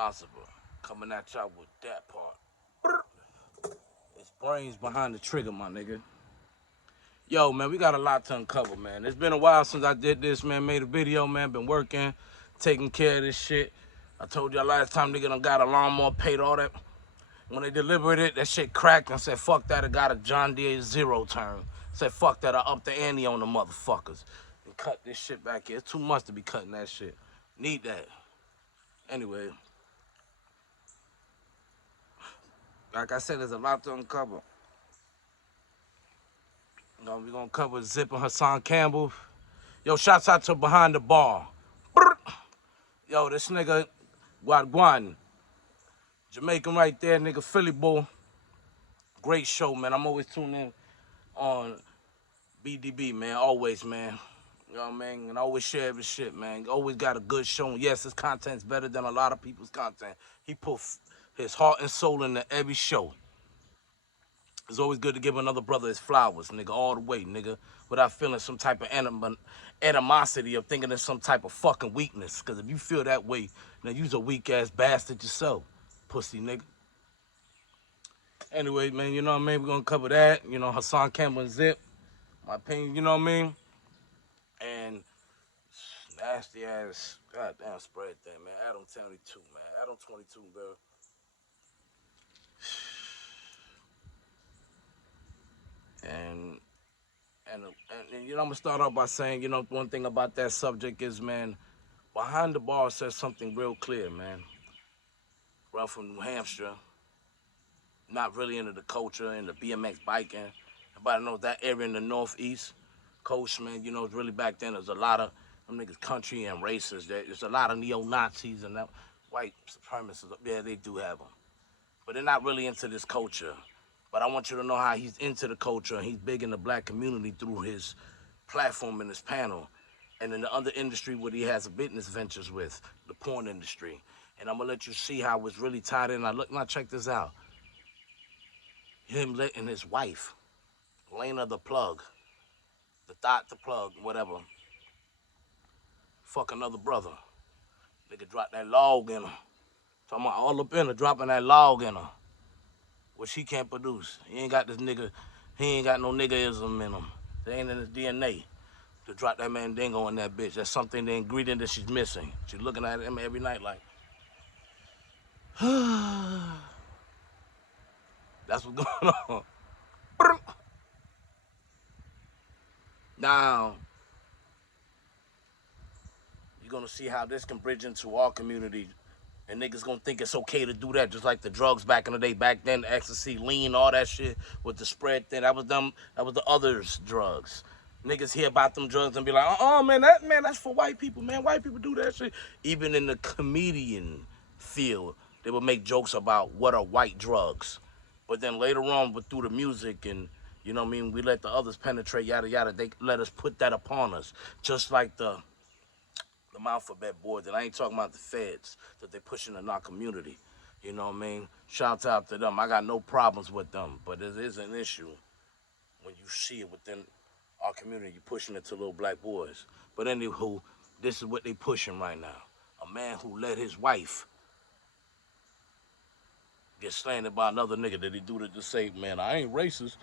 responsible. Coming at y'all with that part. It's brains behind the trigger, my nigga. Yo, man, we got a lot to uncover, man. It's been a while since I did this, man. Made a video, man. Been working, taking care of this shit. I told y'all last time nigga done got a lawnmower, paid all that. When they delivered it, that shit cracked. I said, fuck that, I got a John Deere zero turn. I said, fuck that, I upped the ante on the motherfuckers. And cut this shit back here. It's too much to be cutting that shit. Need that. Anyway. Like I said, there's a lot to uncover. We're gonna cover Zip and Hassan Campbell. Yo, shouts out to Behind the Bar. Yo, this nigga, Guadguan. Jamaican right there, nigga, Philly boy. Great show, man. I'm always tuning in on BDB, man. Always, man. You know what I mean? And I always share his shit, man. Always got a good show. And yes, his content's better than a lot of people's content. He put his heart and soul into every show. It's always good to give another brother his flowers, nigga, all the way, nigga, without feeling some type of animosity or thinking it's some type of fucking weakness. Because if you feel that way, then you's a weak-ass bastard yourself, pussy nigga. Anyway, man, you know what I mean? We're going to cover that. You know, Hassan Campbell and Zip, my opinion, you know what I mean? And nasty-ass, goddamn spread thing, man. ADAM22, man. ADAM22, bro. And you know, I'm gonna start off by saying, you know, one thing about that subject is, man, Behind the Bar says something real clear, man. Bro, from New Hampshire, not really into the culture and the BMX biking. Everybody knows that area in the Northeast Coast, man, you know, it's really back then, there's a lot of them niggas country and racist. There's a lot of neo-Nazis and that white supremacists. Yeah, they do have them. But they're not really into this culture. But I want you to know how he's into the culture and he's big in the black community through his platform and his panel. And in the other industry what he has business ventures with, the porn industry. And I'm gonna let you see how it's really tied in. Now check this out. Him letting his wife, Lena the plug, the thot the plug, whatever, fuck another brother. Nigga drop that log in her. Talking about all up in her, dropping that log in her. Which he can't produce. He ain't got this nigga, he ain't got no niggaism in him. They ain't in his DNA to drop that mandingo in that bitch. That's something, the ingredient that she's missing. She's looking at him every night like, that's what's going on. Now, you're gonna see how this can bridge into our community. And niggas gonna think it's okay to do that, just like the drugs back in the day. Back then, the ecstasy, lean, all that shit with the spread thing. That was them. That was the others' drugs. Niggas hear about them drugs and be like, oh man, that's for white people, man. White people do that shit. Even in the comedian field, they would make jokes about what are white drugs. But then later on, but through the music and, you know what I mean, we let the others penetrate, yada yada. They let us put that upon us, just like the alphabet board. That I ain't talking about the feds that they pushing in our community. You know what I mean? Shout out to them. I got no problems with them, but it is an issue when you see it within our community. You pushing it to little black boys. But anywho, this is what they pushing right now. A man who let his wife get slandered by another nigga that he do to just say, man, I ain't racist.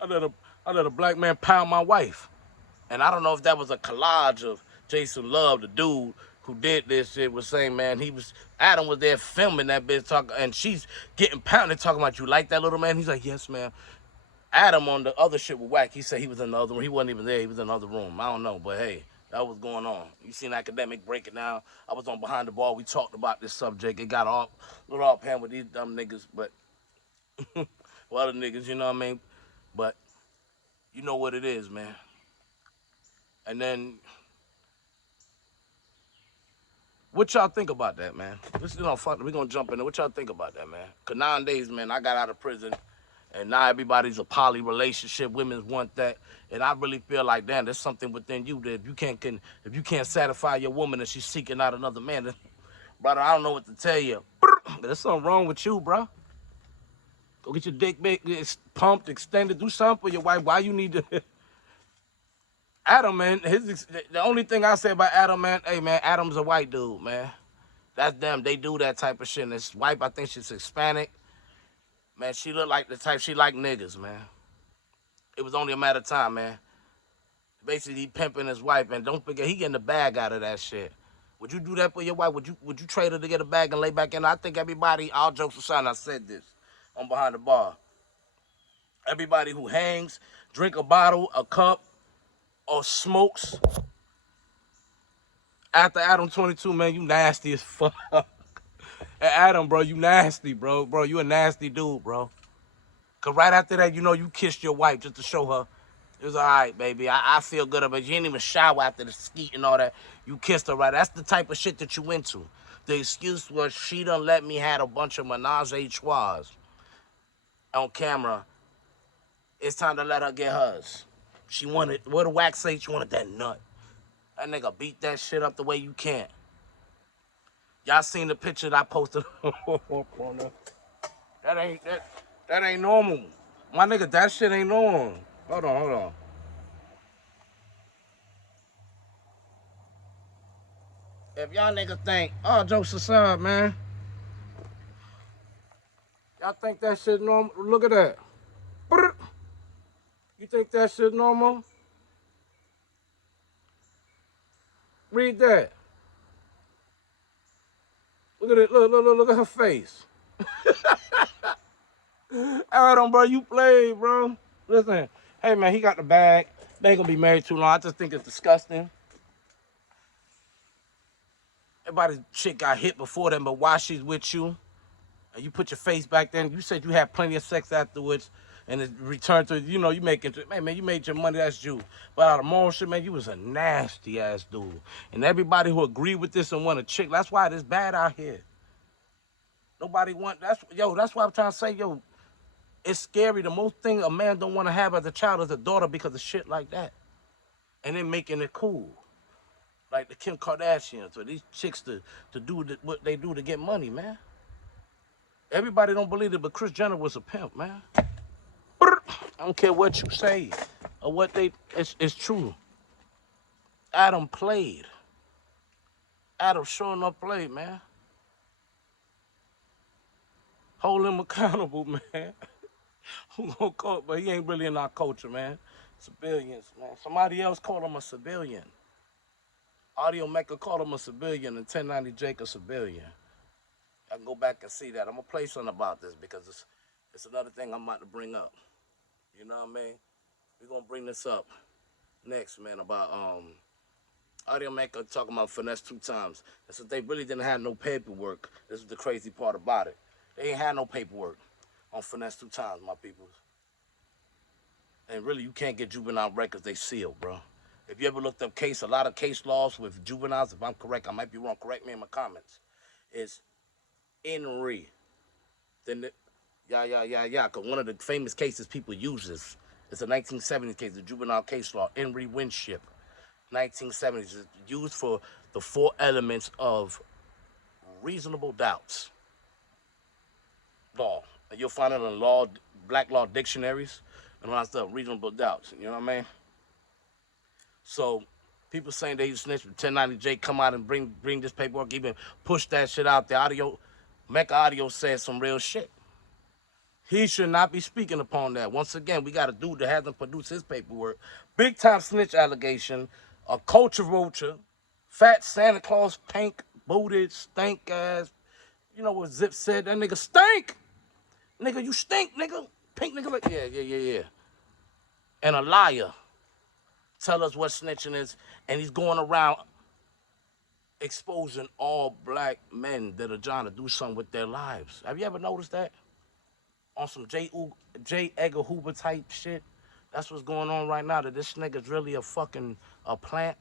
I let a black man pound my wife. And I don't know if that was a collage of Jason Love, the dude who did this shit, was saying, man, Adam was there filming that bitch talking, and she's getting pounded talking about, you like that little man? He's like, yes, man. Adam on the other shit with Wack, he said he was in the other room. He wasn't even there, he was in the other room. I don't know, but hey, that was going on. You seen Academic break it down. I was on Behind the Ball, we talked about this subject. It got a little off hand with these dumb niggas, but well, other niggas, you know what I mean? But you know what it is, man. And then, what y'all think about that, man? This is, we gonna jump in there. What y'all think about that, man? Cause nowadays, man, I got out of prison, and now everybody's a poly relationship. Women want that, and I really feel like, damn, there's something within you that if you can't satisfy your woman and she's seeking out another man, then, brother, I don't know what to tell you. There's something wrong with you, bro. Go get your dick big, pumped, extended, do something for your wife. Why you need to? Adam, man, the only thing I say about Adam, man, hey, man, Adam's a white dude, man. That's them. They do that type of shit. And this wife, I think she's Hispanic. Man, she look like the type, she like niggas, man. It was only a matter of time, man. Basically, he pimping his wife, and don't forget, he getting the bag out of that shit. Would you do that for your wife? Would you trade her to get a bag and lay back in? I think everybody, all jokes aside, I said this on Behind the Bar. Everybody who hangs, drink a bottle, a cup, or smokes after ADAM22, man, you nasty as fuck. Hey, Adam, bro, you nasty, bro. Bro, you a nasty dude, bro. Cause right after that, you know, you kissed your wife just to show her it was all right, baby. I feel good about it. You didn't even shower after the skeet and all that. You kissed her right. That's the type of shit that you into. The excuse was she done let me have a bunch of menage a trois on camera. It's time to let her get hers. She wanted, what the wax say? She wanted that nut. That nigga beat that shit up the way you can't. Y'all seen the picture that I posted on there? That ain't normal. My nigga, that shit ain't normal. Hold on. If y'all niggas think, oh, jokes aside, man. Y'all think that shit normal? Look at that. You think that shit normal? Read that. Look at it. Look at her face. Adam, bro, you played, bro. Listen, hey, man, he got the bag. They ain't gonna be married too long. I just think it's disgusting. Everybody's chick got hit before them, but while she's with you, and you put your face back then, you said you had plenty of sex afterwards, and it returned to, you know, you making, man, you made your money, that's you. But out of moral shit, man, you was a nasty ass dude. And everybody who agreed with this and want a chick, that's why it's bad out here. Nobody want, that's why I'm trying to say, yo, it's scary. The most thing a man don't want to have as a child is a daughter because of shit like that. And then making it cool. Like the Kim Kardashians or these chicks to do what they do to get money, man. Everybody don't believe it, but Kris Jenner was a pimp, man. I don't care what you say or what it's true. Adam played. Adam sure enough played, man. Hold him accountable, man. Who gonna call it? But he ain't really in our culture, man. Civilians, man. Somebody else called him a civilian. Audio Mecca called him a civilian and 1090 Jake a civilian. I can go back and see that. I'm gonna play something about this because it's another thing I'm about to bring up. You know what I mean? We're gonna bring this up next, man, about Audio Mecca talking about finesse 2 times. And since they really didn't have no paperwork, this is the crazy part about it. They ain't had no paperwork on finesse 2 times, my people. And really, you can't get juvenile records, they sealed, bro. If you ever looked up a lot of case laws with juveniles, if I'm correct, I might be wrong, correct me in my comments, is in re. Then, because one of the famous cases people use is, it's a 1970s case, the juvenile case law, in re Winship. 1970s, is used for the 4 elements of reasonable doubts. Law. And you'll find it in black law dictionaries and all that stuff, reasonable doubts. You know what I mean? So people saying they snitched, 1090J come out and bring this paperwork, even push that shit out there. Meccaaudio said some real shit. He should not be speaking upon that. Once again, we got a dude that hasn't produced his paperwork. Big time snitch allegation, a culture vulture, fat Santa Claus, pink booted, stink ass. You know what Zip said? That nigga stink. Nigga, you stink, nigga. Pink nigga, like, yeah. And a liar. Tell us what snitching is, and he's going around exposing all black men that are trying to do something with their lives. Have you ever noticed that? On some J. Edgar Hoover type shit? That's what's going on right now, that this nigga's really a plant.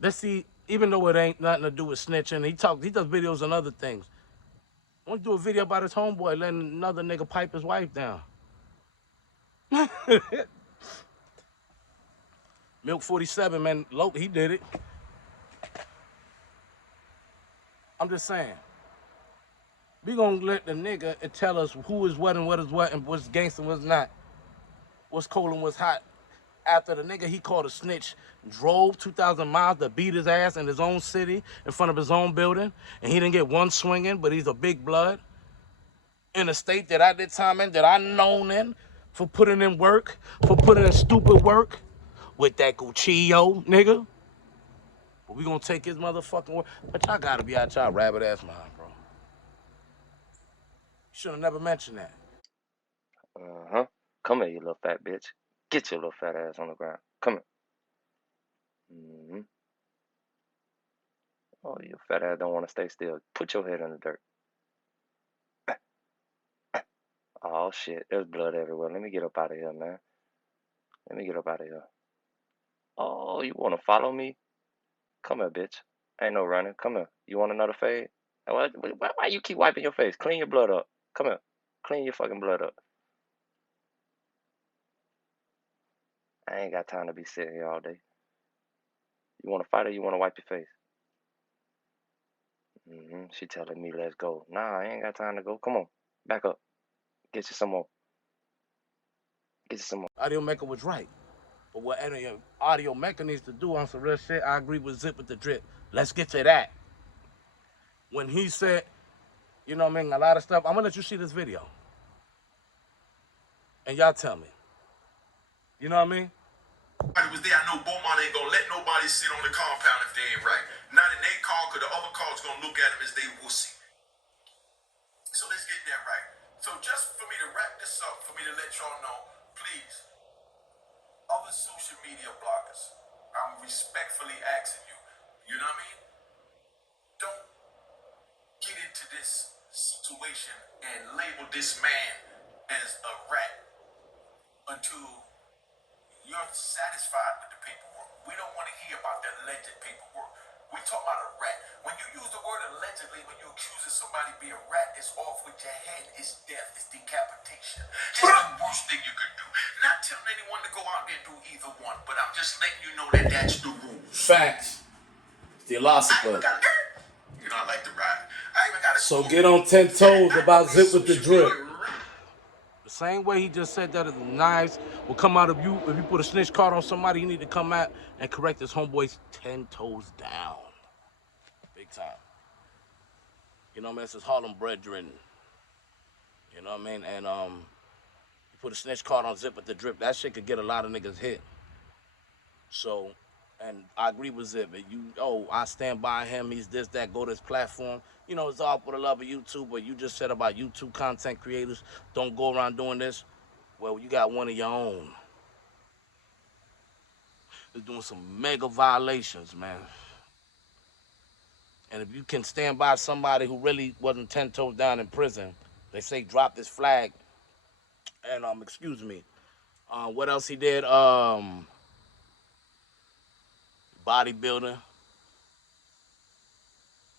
Let's see, even though it ain't nothing to do with snitching, he does videos and other things. I want to do a video about his homeboy letting another nigga pipe his wife down. Milk 47, man, he did it. I'm just saying. We gonna let the nigga tell us who is what and what is what and what's gangster and what's not. What's cold and what's hot. after the nigga he called a snitch drove 2,000 miles to beat his ass in his own city in front of his own building, and he didn't get one swing in, but he's a big blood in a state that I did time in, that I known in, for putting in work, for putting in stupid work with that Cuchillo nigga. But we gonna take his motherfucking word. But y'all gotta be out y'all rabbit ass mind, bro. Should have never mentioned that. Come here, you little fat bitch. Get your little fat ass on the ground. Come here. Oh, you fat ass don't want to stay still. Put your head in the dirt. Oh, shit. There's blood everywhere. Let me get up out of here, man. Let me get up out of here. Oh, you want to follow me? Come here, bitch. Ain't no running. Come here. You want another fade? Why you keep wiping your face? Clean your blood up. Come here. Clean your fucking blood up. I ain't got time to be sitting here all day. You want to fight or you want to wipe your face? She telling me let's go. Nah, I ain't got time to go. Come on. Back up. Get you some more. Get you some more. Audio Mecca was right. But what Audio Mecca needs to do on some real shit, I agree with Zip with the drip. Let's get to that. When he said, you know what I mean, a lot of stuff, I'm gonna let you see this video. And y'all tell me. You know what I mean? Was there. I know Beaumont ain't gonna let nobody sit on the compound if they ain't right. Not in their call, because the other call's gonna look at them as they wussy. So let's get that right. So just for me to wrap this up, for me to let y'all know, please, other social media bloggers, I'm respectfully asking you, you know what I mean? Don't get into this situation and label this man as a rat until you're satisfied with the paperwork. We don't want to hear about the alleged paperwork. We talk about a rat. When you use the word allegedly, when you accuse somebody of being a rat, it's off with your head. It's death. It's decapitation. It's the worst thing you could do. Not telling anyone to go out there and do either one, but I'm just letting you know that that's the rule. Facts. Theological. You know, I like to ride. I even got a So get on 10 toes about Zip with the drip. The same way he just said that the knives will come out of you. If you put a snitch card on somebody, you need to come out and correct his homeboys 10 toes down. Big time. You know what I mean? This is Harlem brethren. You know what I mean? And you put a snitch card on Zip with the drip, that shit could get a lot of niggas hit. So, and I agree with Zip. I stand by him. He's this, that, go to his platform. You know, it's all for the love of YouTube, but you just said about YouTube content creators don't go around doing this. Well, you got one of your own. They're doing some mega violations, man. And if you can stand by somebody who really wasn't 10 toes down in prison, they say drop this flag. And excuse me, what else he did? Bodybuilding,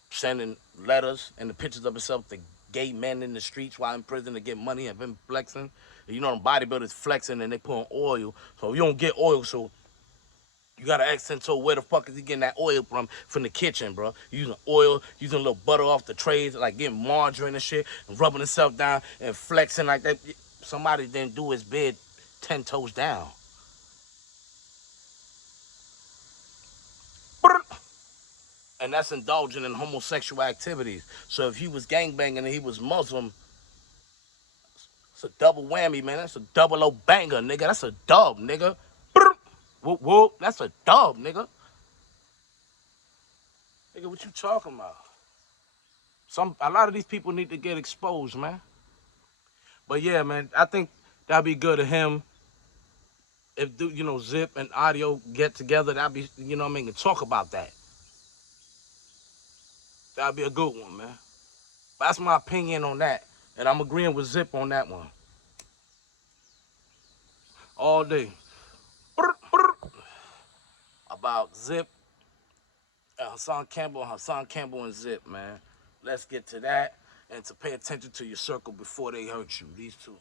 sending letters and the pictures of himself to gay men in the streets while in prison to get money and been flexing. You know, them bodybuilders flexing and they put on oil. So you don't get oil, so you gotta ask Cento where the fuck is he getting that oil from the kitchen, bro. Using oil, using a little butter off the trays, like getting margarine and shit, and rubbing himself down and flexing like that. Somebody didn't do his bid 10 toes down. And that's indulging in homosexual activities. So if he was gangbanging and he was Muslim, it's a double whammy, man. That's a double O banger, nigga. That's a dub, nigga. Whoop, whoop. That's a dub, nigga. Nigga, what you talking about? A lot of these people need to get exposed, man. But yeah, man, I think that'd be good of him. If Zip and Audio get together, that'd be, you know what I mean, to talk about that. That'd be a good one, man. That's my opinion on that. And I'm agreeing with Zip on that one. All day. About Zip and Hassan Campbell and Zip, man. Let's get to that and to pay attention to your circle before they hurt you, these two.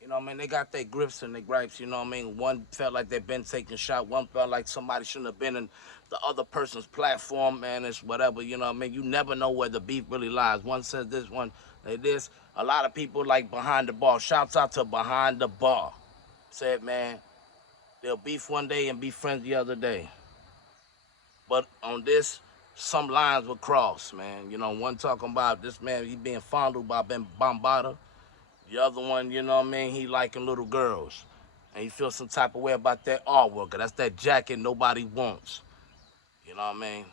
You know what I mean? They got their grips and their gripes, you know what I mean? One felt like they've been taking shot. One felt like somebody shouldn't have been in the other person's platform, man. It's whatever, you know what I mean? You never know where the beef really lies. One says this, one say this. A lot of people like Behind the Bar. Shouts out to Behind the Bar. Said, man, They'll beef one day and be friends the other day. But on this, some lines will cross, man. You know, one talking about this man, he being fondled by Ben Bombada. The other one, you know what I mean, he liking little girls. And he feels some type of way about that art worker. That's that jacket nobody wants. You know what I mean?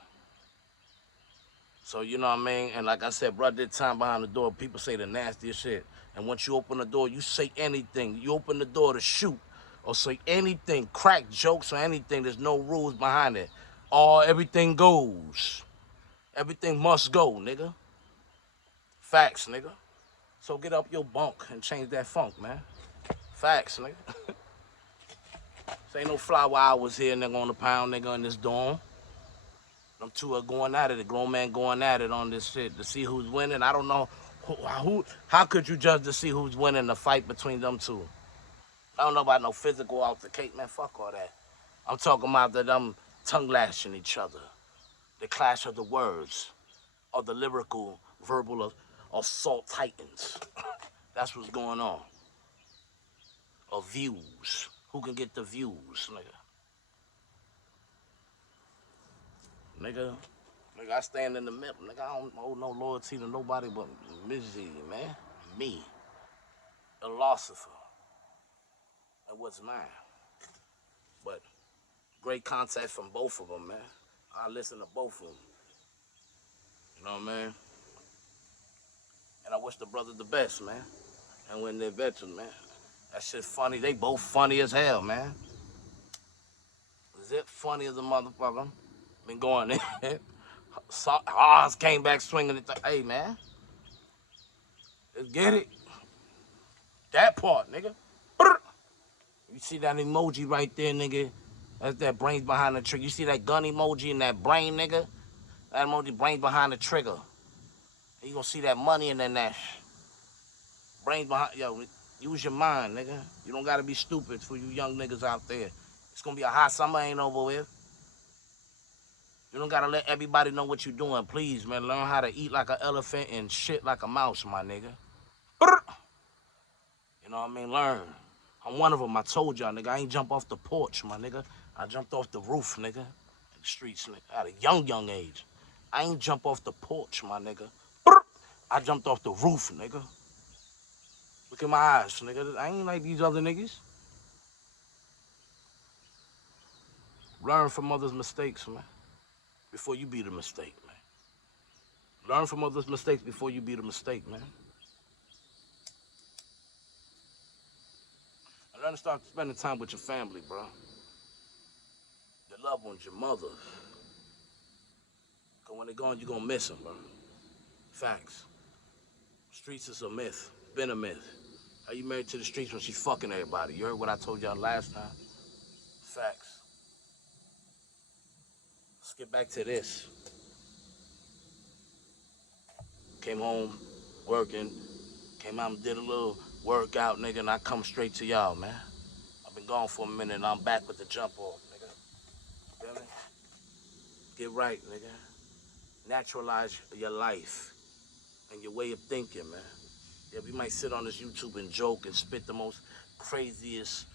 So, you know what I mean? And like I said, brother, did time behind the door. People say the nastiest shit. And once you open the door, you say anything. You open the door to shoot or say anything, crack jokes or anything. There's no rules behind it. Everything goes. Everything must go, nigga. Facts, nigga. So get up your bunk and change that funk, man. Facts, nigga. This ain't no flower hours here, nigga, on the pound, nigga, in this dorm. Them two are going at it, a grown man going at it on this shit to see who's winning. I don't know how could you judge to see who's winning the fight between them two? I don't know about no physical altercation, man. Fuck all that. I'm talking about that them tongue lashing each other, the clash of the words, or the lyrical, verbal assault titans. That's what's going on. Or views. Who can get the views, nigga? Nigga, I stand in the middle. Nigga, I don't owe no loyalty to nobody but Mizzy, man. Me. A philosopher. And what's mine. But great contact from both of them, man. I listen to both of them. You know what I mean? And I wish the brother the best, man. And when they're veterans, man. That shit funny. They both funny as hell, man. Is it funny as a motherfucker? Been going in. Oz came back swinging it. Hey, man. Let's get it. That part, nigga. You see that emoji right there, nigga? That's that brains behind the trigger. You see that gun emoji and that brain, nigga? That emoji, brains behind the trigger. You gonna see that money in that brains behind. Yo, use your mind, nigga. You don't gotta be stupid for you young niggas out there. It's gonna be a hot summer, ain't over with. You don't gotta let everybody know what you're doing. Please, man, learn how to eat like an elephant and shit like a mouse, my nigga. You know what I mean? Learn. I'm one of them. I told y'all, nigga. I ain't jump off the porch, my nigga. I jumped off the roof, nigga. In the streets, nigga. At a young age. I ain't jump off the porch, my nigga. I jumped off the roof, nigga. Look at my eyes, nigga. I ain't like these other niggas. Learn from others' mistakes, man. Before you be the mistake, man. Learn from others' mistakes before you be the mistake, man. And learn to start spending time with your family, bro. Your loved ones, your mother. Because when they're gone, you're going to miss them, bro. Facts. Streets is a myth. Been a myth. How you married to the streets when she's fucking everybody? You heard what I told y'all last time? Facts. Let's get back to this. Came home, working. Came out and did a little workout, nigga, and I come straight to y'all, man. I've been gone for a minute, and I'm back with the jump off, nigga. Feel me? Get right, nigga. Naturalize your life and your way of thinking, man. Yeah, we might sit on this YouTube and joke and spit the most craziest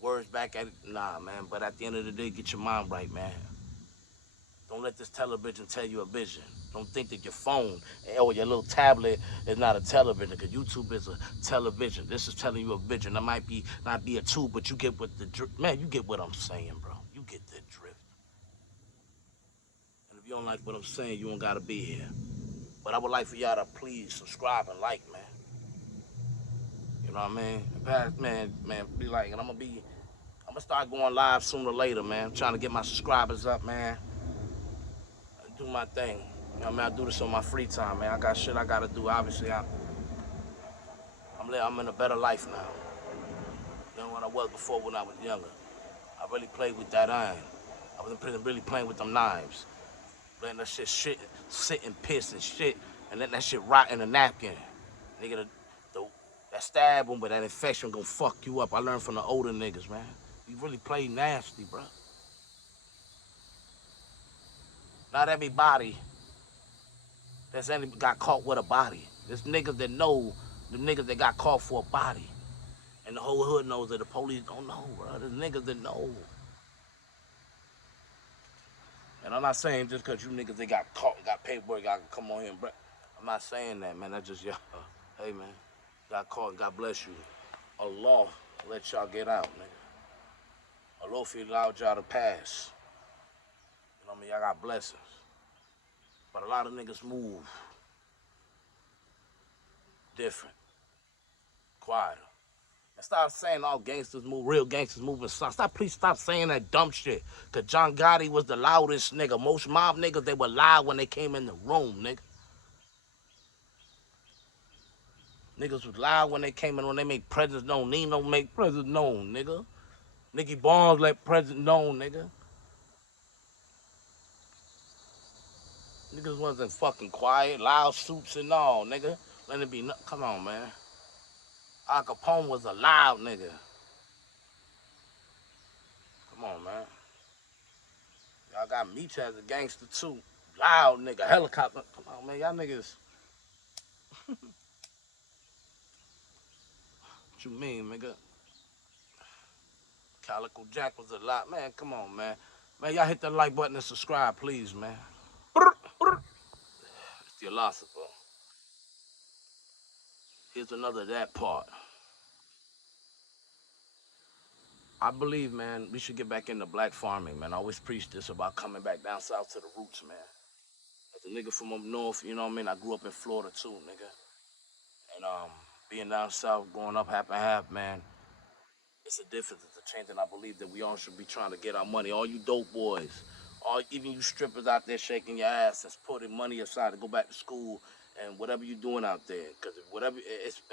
words back at it. Nah, man, but at the end of the day, get your mind right, man. Don't let this television tell you a vision. Don't think that your phone or your little tablet is not a television, because YouTube is a television. This is telling you a vision. That might be not be a tool, but you get what man, you get what I'm saying, bro. You get the drift. And if you don't like what I'm saying, you don't gotta be here. But I would like for y'all to please subscribe and like, man. You know what I mean? Man, be like, and I'm gonna start going live sooner or later, man. I'm trying to get my subscribers up, man. Do my thing. You know what I mean? I do this on my free time, man. I got shit I gotta do. Obviously, I'm in a better life now than what I was before when I was younger. I really played with that iron. I wasn't really playing with them knives. Letting that shit sit and piss and shit, and letting that shit rot in a napkin. Nigga, that stab wound, but that infection gonna fuck you up. I learned from the older niggas, man. You really play nasty, bro. Not everybody that's got caught with a body. There's niggas that know the niggas that got caught for a body. And the whole hood knows that the police don't know, bro. The niggas that know. And I'm not saying just because you niggas they got caught and got paperwork, y'all can come on here and I'm not saying that, man. That's just y'all. Hey, man. Got caught and God bless you. Allah let y'all get out, nigga. Allah allowed y'all to pass. You know what I mean? Y'all got blessings. But a lot of niggas move different, quieter. And stop saying all gangsters move, real gangsters moving. Please stop saying that dumb shit. Cause John Gotti was the loudest nigga. Most mob niggas, they were loud when they came in the room, nigga. Niggas was loud when they came in, when they make presence known. Nino make presence known, nigga. Nicky Barnes let presence known, nigga. Niggas wasn't fucking quiet, loud suits and all, nigga. Let it be, come on, man. Al Capone was a loud nigga. Come on, man. Y'all got Meech as a gangster too. Loud nigga, helicopter. Come on, man. Y'all niggas. What you mean, nigga? Calico Jack was a lot. Man, come on, man. Man, y'all hit that like button and subscribe, please, man. It's the philosopher. Here's another that part. I believe, man, we should get back into black farming, man. I always preach this about coming back down south to the roots, man. As a nigga from up north, you know what I mean? I grew up in Florida too, nigga. And being down south, growing up half and half, man, it's a difference, it's a change, and I believe that we all should be trying to get our money. All you dope boys, all even you strippers out there shaking your ass and putting money aside to go back to school and whatever you're doing out there. Because whatever,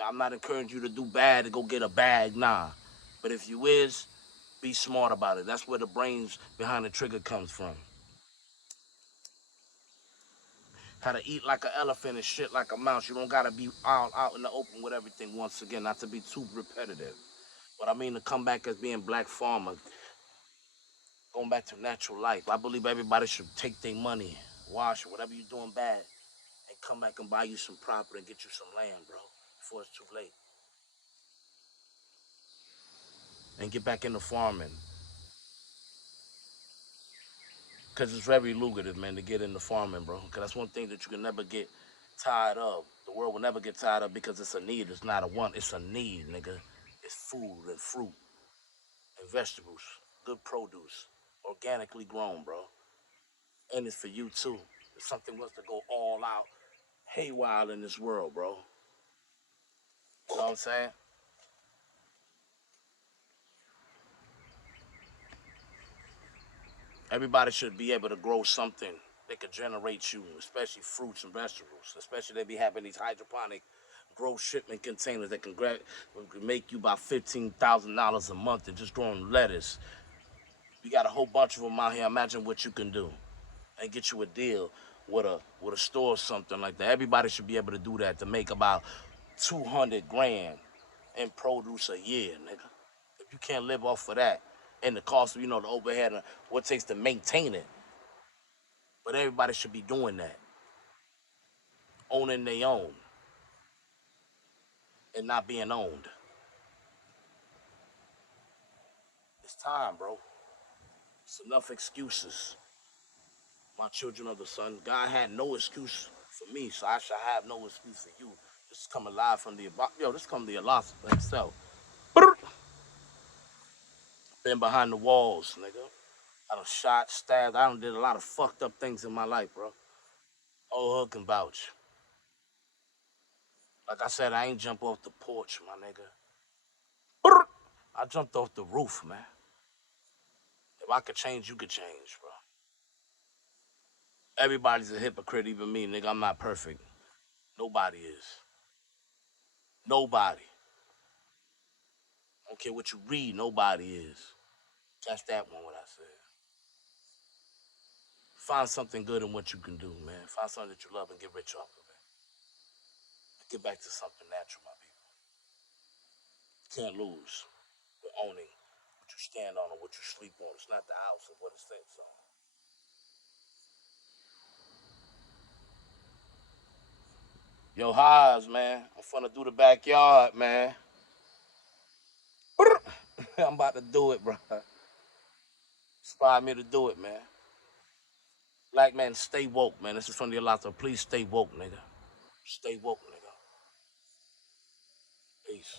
I'm not encouraging you to do bad to go get a bag, nah. But if you is, be smart about it. That's where the brains behind the trigger comes from. How to eat like an elephant and shit like a mouse. You don't gotta be out in the open with everything once again, not to be too repetitive. But I mean to come back as being black farmer, going back to natural life. I believe everybody should take their money, wash it, whatever you're doing bad, and come back and buy you some property and get you some land, bro, before it's too late. And get back into farming. Because it's very lucrative, man, to get into farming, bro. Because that's one thing that you can never get tired of. The world will never get tired of because it's a need. It's not a want. It's a need, nigga. It's food and fruit and vegetables, good produce, organically grown, bro. And it's for you, too. If something was to go all out, haywire in this world, bro. You know what I'm saying? Everybody should be able to grow something that could generate you, especially fruits and vegetables. Especially they be having these hydroponic grow shipment containers that can make you about $15,000 a month and just growing lettuce. You got a whole bunch of them out here. Imagine what you can do and get you a deal with a store or something like that. Everybody should be able to do that to make about 200 grand in produce a year, nigga. If you can't live off of that and the cost of, the overhead and what it takes to maintain it, but everybody should be doing that, owning their own and not being owned. It's time, bro. It's enough excuses. My children of the sun, God had no excuse for me, so I shall have no excuse for you. This is coming live from this coming the Allah himself. Been behind the walls, nigga. I done shot, stabbed. I done did a lot of fucked up things in my life, bro. Oh, hook and vouch. Like I said, I ain't jump off the porch, my nigga. I jumped off the roof, man. If I could change, you could change, bro. Everybody's a hypocrite, even me, nigga. I'm not perfect. Nobody is. Nobody. I don't care what you read, nobody is. That's that one, what I said. Find something good in what you can do, man. Find something that you love and get rich off of it. Get back to something natural, my people. Can't lose. We're owning what you stand on or what you sleep on. It's not the house, it's what it sits on. Yo, Haas, man. I'm finna do the backyard, man. I'm about to do it, bro. Inspired me to do it, man. Black man, stay woke, man. This is from the Alata. Please stay woke, nigga. Stay woke, nigga. Peace.